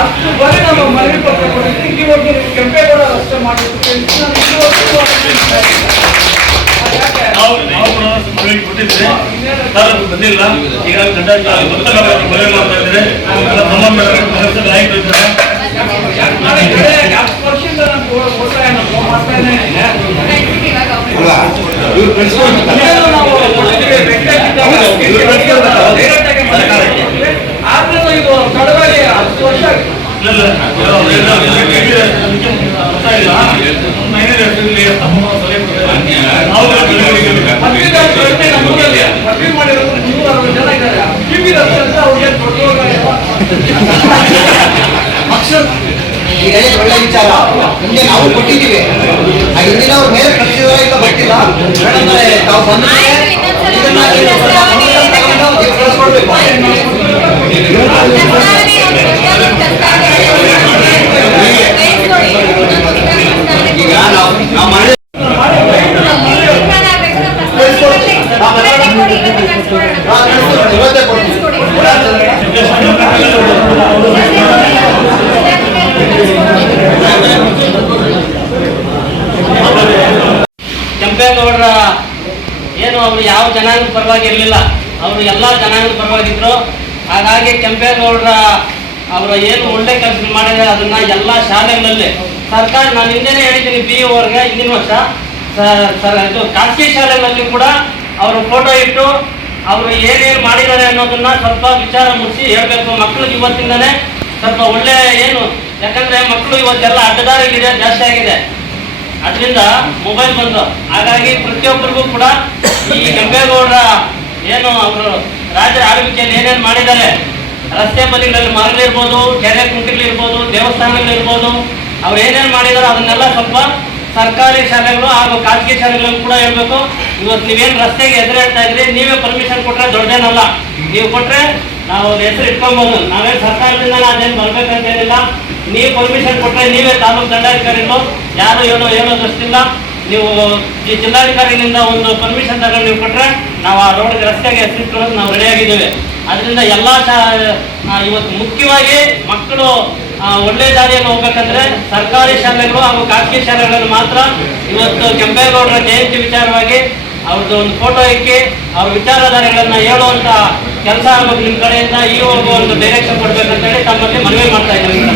ಅಷ್ಟು ಬಾರಿ ನಮ್ಮ ಮನವಿ ಪತ್ರ ಕೊಟ್ಟಿದ್ದೀನಿ. ಇಲ್ಲಿವರೆಗೂ ನೀವು ಕೆಂಪೇಗೌಡ ರಸ್ತೆ ಮಾಡಿದ್ದಕ್ಕೆ ಬಂದಿಲ್ಲ. ಈಗ ಆದ್ರೂ ಇದು ತಡವಾಗಿ 10 ವರ್ಷ ಈಗ ಒಳ್ಳೆ ವಿಚಾರ ನಿಮಗೆ ನಾವು ಕೊಟ್ಟಿದ್ದೀವಿ. ಹಿಂದಿನ ಅವ್ರ ಮೇಲೆ ಪ್ರತಿದಿನ ಇಲ್ಲ ಬರ್ತಿಲ್ಲ ತಾವು ಬಂದ ಈಗ ನಾವು ಮಾಡಿ ಕೆಂಪೇಗೌಡರ ಏನು ಅವರು ಯಾವ ಜನಾಂಗದ ಪರವಾಗಿ ಇರಲಿಲ್ಲ, ಅವರು ಎಲ್ಲ ಜನಾಂಗದ ಪರವಾಗಿದ್ರು. ಹಾಗಾಗಿ ಕೆಂಪೇಗೌಡರ ಅವರು ಏನು ಒಳ್ಳೆ ಕೆಲಸ ಮಾಡಿದ್ದಾರೆ ಅದನ್ನ ಎಲ್ಲ ಶಾಲೆಗಳಲ್ಲಿ ಸರ್ಕಾರ, ನಾನು ಹಿಂದೆನೇ ಹೇಳಿದ್ದೀನಿ BE ಅವ್ರಿಗೆ, ಹಿಂದಿನ ವರ್ಷ ಇದು ಖಾಸಗಿ ಶಾಲೆಗಳಲ್ಲಿ ಕೂಡ ಅವರು ಫೋಟೋ ಇಟ್ಟು ಅವರು ಏನೇನು ಮಾಡಿದ್ದಾರೆ ಅನ್ನೋದನ್ನ ಸ್ವಲ್ಪ ವಿಚಾರ ಮುಗಿಸಿ ಹೇಳ್ಬೇಕು. ಮಕ್ಕಳಿಗೆ ಇವತ್ತಿಂದನೇ ಸ್ವಲ್ಪ ಒಳ್ಳೆ ಏನು, ಯಾಕಂದ್ರೆ ಮಕ್ಕಳು ಇವತ್ತೆಲ್ಲ ಅಡ್ಡದಾರಿಗಿದೆ ಜಾಸ್ತಿ ಆಗಿದೆ, ಅದರಿಂದ ಮೊಬೈಲ್ ಬಂದು. ಹಾಗಾಗಿ ಪ್ರತಿಯೊಬ್ಬರಿಗೂ ಕೂಡ ಈ ಕೆಂಪೇಗೌಡರ ಏನು ಅವರು ರಾಜ್ಯ ಆಳ್ವಿಕೆಯಲ್ಲಿ ಏನೇನು ಮಾಡಿದ್ದಾರೆ, ರಸ್ತೆ ಬದಿಗಳಲ್ಲಿ ಮರಗಳಿರ್ಬೋದು, ಕೆರೆ ಕುಂಟೆಗಳಿರ್ಬೋದು, ದೇವಸ್ಥಾನಗಳಿರ್ಬೋದು, ಅವ್ರು ಏನೇನು ಮಾಡಿದಾರೋ ಅದನ್ನೆಲ್ಲ ಸ್ವಲ್ಪ ಸರ್ಕಾರಿ ಶಾಲೆಗಳು ಹಾಗೂ ಖಾಸಗಿ ಶಾಲೆಗಳು ಕೂಡ ಹೇಳ್ಬೇಕು. ಇವತ್ತು ನೀವೇನು ರಸ್ತೆಗೆ ಹೆಸರು ಹೇಳ್ತಾ ಇದ್ರಿ, ನೀವೇ ಪರ್ಮಿಷನ್ ಕೊಟ್ರೆ ದೊಡ್ಡದೇನಲ್ಲ, ನೀವು ಕೊಟ್ರೆ ನಾವು ಹೆಸರು ಇಟ್ಕೊಬೋದು. ನಾವೇನು ಸರ್ಕಾರದಿಂದ ಅದೇನು ಬರ್ಬೇಕಂತೇನಿಲ್ಲ. ನೀವು ಪರ್ಮಿಷನ್ ಕೊಟ್ರೆ ನೀವೇ ತಾಲೂಕು ದಂಡಾಧಿಕಾರಿಗಳು ಯಾರು ಹೇಳೋದಷ್ಟಿಲ್ಲ. ನೀವು ಈ ಜಿಲ್ಲಾಧಿಕಾರಿಯಿಂದ ಒಂದು ಪರ್ಮಿಷನ್ ತಗೊಂಡು ನೀವು ಕೊಟ್ಟರೆ ನಾವು ಆ ರೋಡ್ ರಸ್ತೆಗೆ ಹೆಸರಿಟ್ಕೊಳ್ಳೋದು ನಾವು ರೆಡಿಯಾಗಿದ್ದೇವೆ. ಅದರಿಂದ ಎಲ್ಲ ಇವತ್ತು ಮುಖ್ಯವಾಗಿ ಮಕ್ಕಳು ಒಳ್ಳೆ ದಾರಿಯಲ್ಲಿ ಹೋಗ್ಬೇಕಂದ್ರೆ ಸರ್ಕಾರಿ ಶಾಲೆಗಳು ಹಾಗೂ ಖಾಸಗಿ ಶಾಲೆಗಳಲ್ಲಿ ಮಾತ್ರ ಇವತ್ತು ಕೆಂಪೇಗೌಡರ ಜಯಂತಿ ವಿಚಾರವಾಗಿ ಅವ್ರದ್ದು ಒಂದು ಫೋಟೋ ಇಕ್ಕಿ ಅವ್ರ ವಿಚಾರಧಾರೆಗಳನ್ನ ಹೇಳುವಂತ ಕೆಲಸ ಆಗಬೇಕು. ನಿಮ್ಮ ಕಡೆಯಿಂದ ಈ ಒಂದು ಡೈರೆಕ್ಷನ್ ಕೊಡ್ಬೇಕಂತ ಹೇಳಿ ತಮ್ಮಲ್ಲಿ ಮನವಿ ಮಾಡ್ತಾ ಇದ್ದೀವಿ.